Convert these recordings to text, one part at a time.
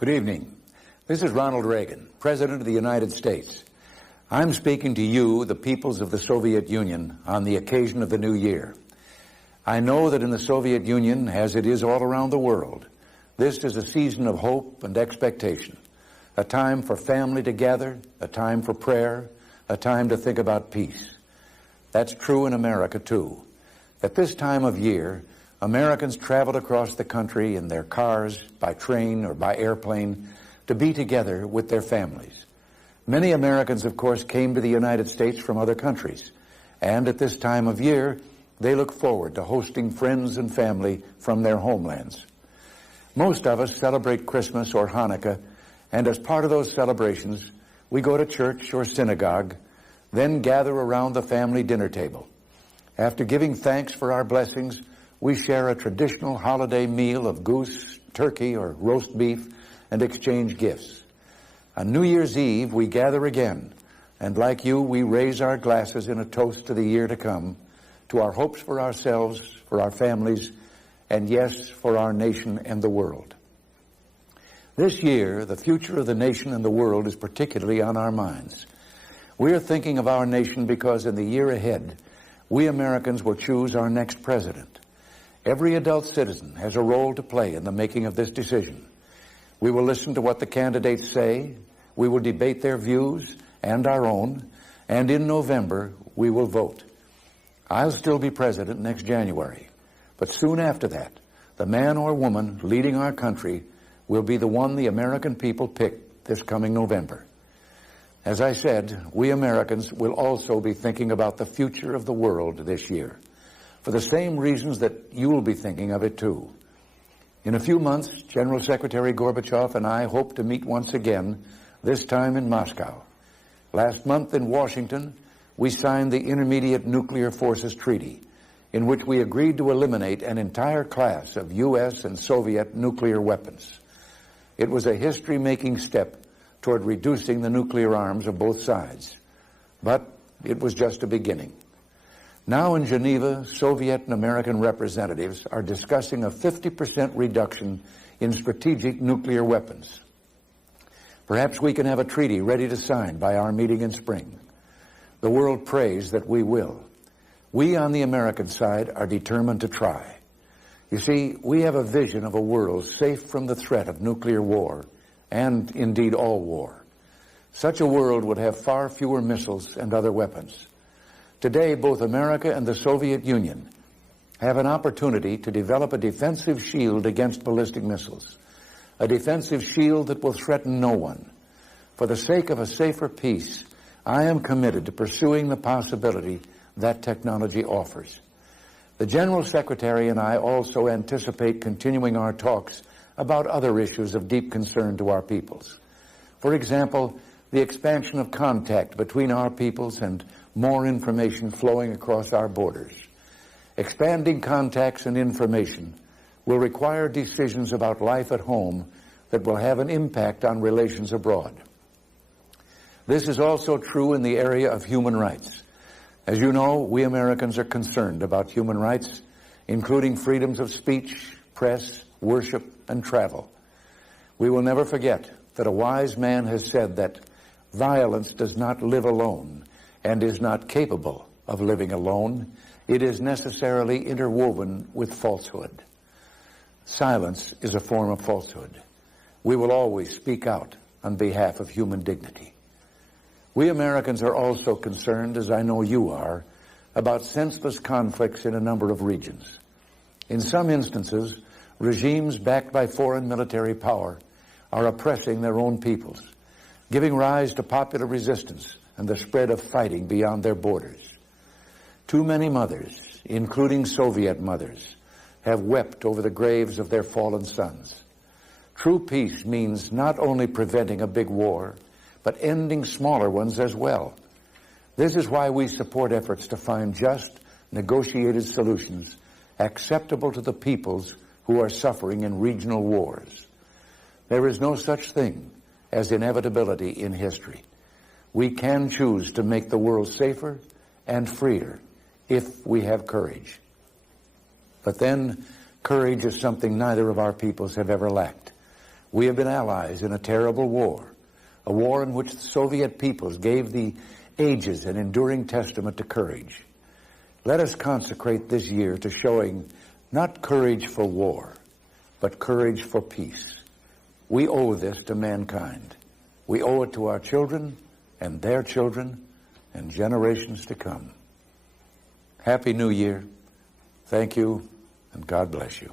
Good evening. This is Ronald Reagan, President of the United States. I'm speaking to you, the peoples of the Soviet Union, on the occasion of the new year. I know that in the Soviet Union, as it is all around the world, this is a season of hope and expectation, a time for family to gather, a time for prayer, a time to think about peace. That's true in America, too. At this time of year, Americans traveled across the country in their cars, by train, or by airplane to be together with their families. Many Americans, of course, came to the United States from other countries, and at this time of year, they look forward to hosting friends and family from their homelands. Most of us celebrate Christmas or Hanukkah, and as part of those celebrations, we go to church or synagogue, then gather around the family dinner table. After giving thanks for our blessings, we share a traditional holiday meal of goose, turkey, or roast beef and exchange gifts. On New Year's Eve, we gather again, and like you, we raise our glasses in a toast to the year to come, to our hopes for ourselves, for our families, and yes, for our nation and the world. This year, the future of the nation and the world is particularly on our minds. We are thinking of our nation because in the year ahead, we Americans will choose our next president. Every adult citizen has a role to play in the making of this decision. We will listen to what the candidates say, we will debate their views and our own, and in November, we will vote. I'll still be president next January, but soon after that, the man or woman leading our country will be the one the American people pick this coming November. As I said, we Americans will also be thinking about the future of the world this year, for the same reasons that you'll be thinking of it too. In a few months, General Secretary Gorbachev and I hope to meet once again, this time in Moscow. Last month in Washington, we signed the Intermediate Nuclear Forces Treaty, in which we agreed to eliminate an entire class of U.S. and Soviet nuclear weapons. It was a history-making step toward reducing the nuclear arms of both sides. But it was just a beginning. Now in Geneva, Soviet and American representatives are discussing a 50% reduction in strategic nuclear weapons. Perhaps we can have a treaty ready to sign by our meeting in spring. The world prays that we will. We on the American side are determined to try. You see, we have a vision of a world safe from the threat of nuclear war, and indeed all war. Such a world would have far fewer missiles and other weapons. Today, both America and the Soviet Union have an opportunity to develop a defensive shield against ballistic missiles, a defensive shield that will threaten no one. For the sake of a safer peace, I am committed to pursuing the possibility that technology offers. The General Secretary and I also anticipate continuing our talks about other issues of deep concern to our peoples. For example, the expansion of contact between our peoples and more information flowing across our borders. Expanding contacts and information will require decisions about life at home that will have an impact on relations abroad. This is also true in the area of human rights. As you know, we Americans are concerned about human rights, including freedoms of speech, press, worship, and travel. We will never forget that a wise man has said that violence does not live alone and is not capable of living alone. It is necessarily interwoven with falsehood. Silence is a form of falsehood. We will always speak out on behalf of human dignity. We Americans are also concerned, as I know you are, about senseless conflicts in a number of regions. In some instances, regimes backed by foreign military power are oppressing their own peoples, giving rise to popular resistance and the spread of fighting beyond their borders. Too many mothers, including Soviet mothers, have wept over the graves of their fallen sons. True peace means not only preventing a big war, but ending smaller ones as well. This is why we support efforts to find just, negotiated solutions acceptable to the peoples who are suffering in regional wars. There is no such thing as inevitability in history. We can choose to make the world safer and freer if we have courage. But then, courage is something neither of our peoples have ever lacked. We have been allies in a terrible war, a war in which the Soviet peoples gave the ages an enduring testament to courage. Let us consecrate this year to showing not courage for war, but courage for peace. We owe this to mankind. We owe it to our children and their children and generations to come. Happy New Year. Thank you, and God bless you.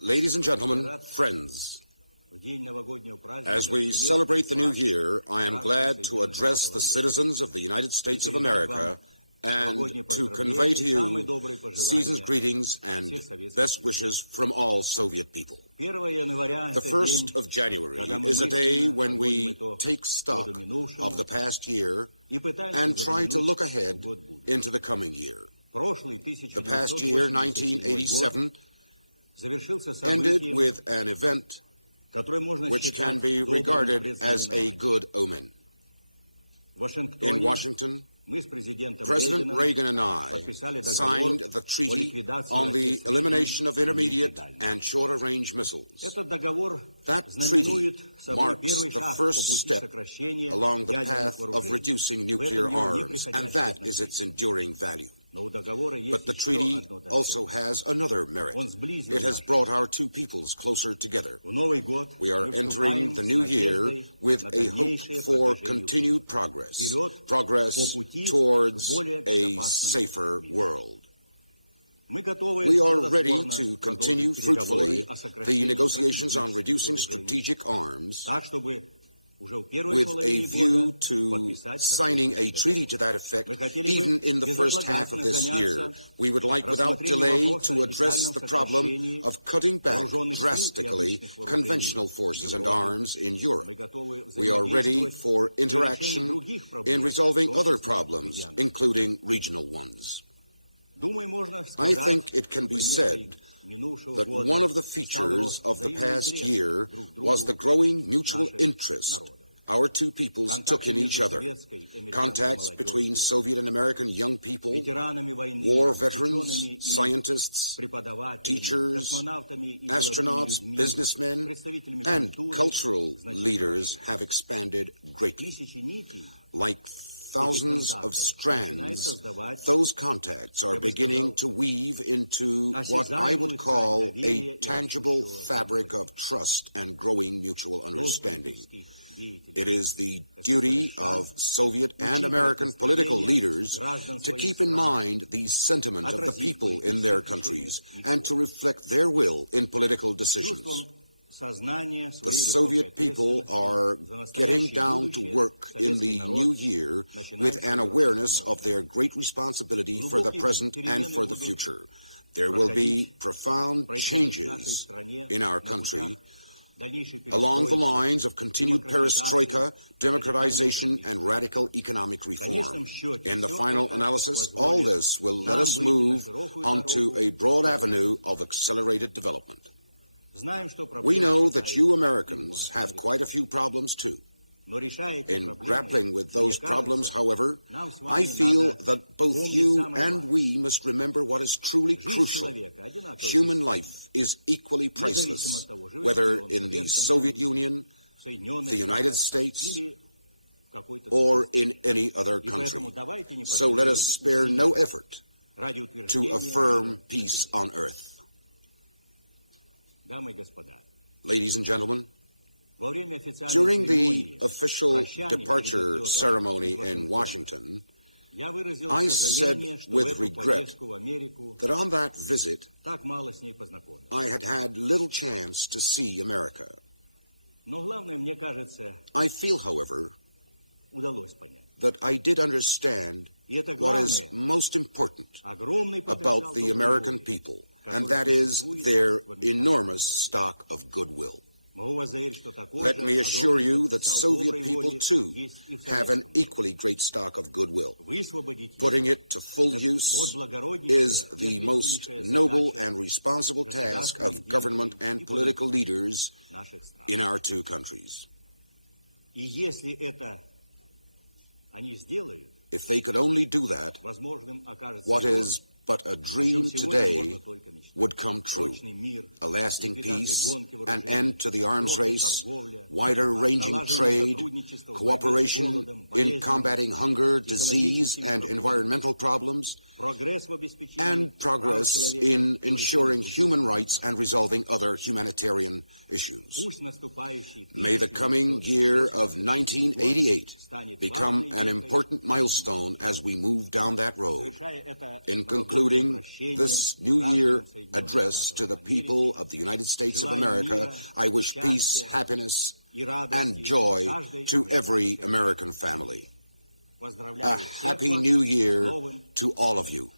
Ladies and gentlemen, friends, as we celebrate the new year, I am glad to address the citizens of the United States of America and to convey to you season's greetings and best wishes from all Soviet people. The 1st of January is a day when we take stock of the past year and try to look ahead into the coming year. The past year, 1987, ended with an event which can be regarded as a good omen. In Washington, President Reagan and I signed the treaty on the elimination of intermediate and shorter-range missiles. That treaty marks the first step along the path of reducing nuclear arms, and that is its enduring value. But the treaty also has another merit. It has brought our two peoples closer together. We are entering the new year with a hope for continued progress, progress towards a safer world. We are ready to continue fruitfully the negotiations on reducing strategic arms with a view to signing a treaty to that effect even in the first half of this year. We would like without delay to address the problem of cutting back drastically conventional forces and arms in Europe. We are ready for interaction in resolving other problems, including regional ones. I think it can be said that one of the features of the past year was the growing mutual interest our two peoples took in each other. Contacts between Soviet and American young people, war veterans, scientists, teachers, astronauts, businessmen, and cultural leaders have expanded greatly. Like thousands of strands, those contacts are beginning to weave into what I would call a tangible fabric of trust and growing mutual understanding. It is the duty of Soviet and American political leaders to keep in mind the sentiment of the people in their countries and to reflect their will in political decisions. The Soviet people are getting down to work in the new year with an awareness of their great responsibility for the present and for the future. There will be profound changes in our country along the lines of continued perestroika, democratization, and radical economic reform. In the final analysis, all this will let us move onto a broad avenue of accelerated development. We know that you Americans have quite a few problems too. In grappling with those problems, however, I feel that both you and we must remember what is truly crucial. Human life is equally priceless, whether in the Soviet Union, the United States, or in any other country. So let us spare no effort to affirm peace on earth. Ladies and gentlemen, during the official departure ceremony in Washington, I said with regret that on that visit I had had little chance to see America. I feel, however, that I did understand what is most important about the American people, and that is their enormous stock of goodwill. Let me assure you that Soviet people, too, have an equally great stock of goodwill. Putting it to full use is the most noble and responsible task of government and political leaders in our two countries. If they could only do that, what is but a dream today would come true. A lasting peace, an end to the arms race, wider-ranging trade, cooperation in combating hunger, disease, and environmental problems, and progress in ensuring human rights and resolving other humanitarian issues. May the coming year of 1988 become an important milestone as we move down that road. In concluding this New Year address to the people of the United States of America, I wish peace, happiness, and joy to every American family. A happy New Year to all of you.